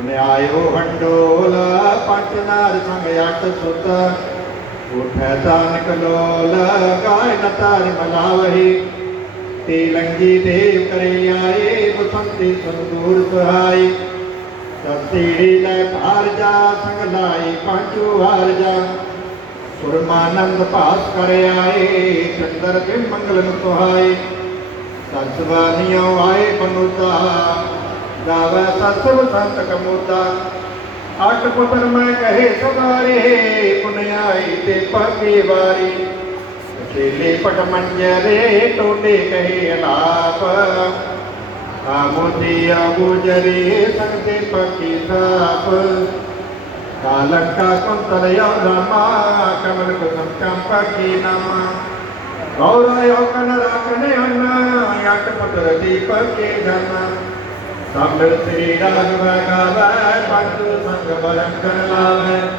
ਆਨੰਦ ਗਾਏ ਅਟ ਮਾਲ ਕੋ ਸਤਸੰਗ ਲਾਈ ਤੁਨੇ ਆਇਓ ਹੰਡੋਲ, ਪੰਜ ਨਾਰ ਸੰਗ ਅਟ ਸੁਤ। ਉਠੈ ਤਾਨਕ ਲੋਲ, ਗਾਇ ਨ ਤਾਰਿ ਮਲਾਵਹੀ। ਤੇ ਲੰਗੀ ਦੇਵ ਕਰੇ ਆਏ, ਬਸੰਤੀ ਸੰਦੂਰ ਸੁਹਾਈ। ਤਸਤੀੜੀ ਲੈ ਭਾਰ ਜਾ, ਸੰਗ ਲਾਈ ਪੰਚੂ ਹਾਰ ਜਾ। ਸੁਰਮਾਨੰਦ ਭਾਸ ਕਰ ਆਏ ਚੰਦਰ ਕੇ ਮੰਗਲ ਨੂੰ ਤੁਹਾਏ ਸਤਵਾਨੀਓ ਆਏ ਬਨੁਤਾ गाव्याचा सर्वसांत कमोदा आटप परमय कहे सदारे पुनयाई ते पगे वारी केले पट मंजरे टोटे कहे लाप कामोदी अबुजरे संगते पकी साप। कालंका कुंतल रामा, कमल कुसम कंपकी नामा। गौरा यो कन राकने अन्ना याट पतर दीपके धना संग बल कर लावे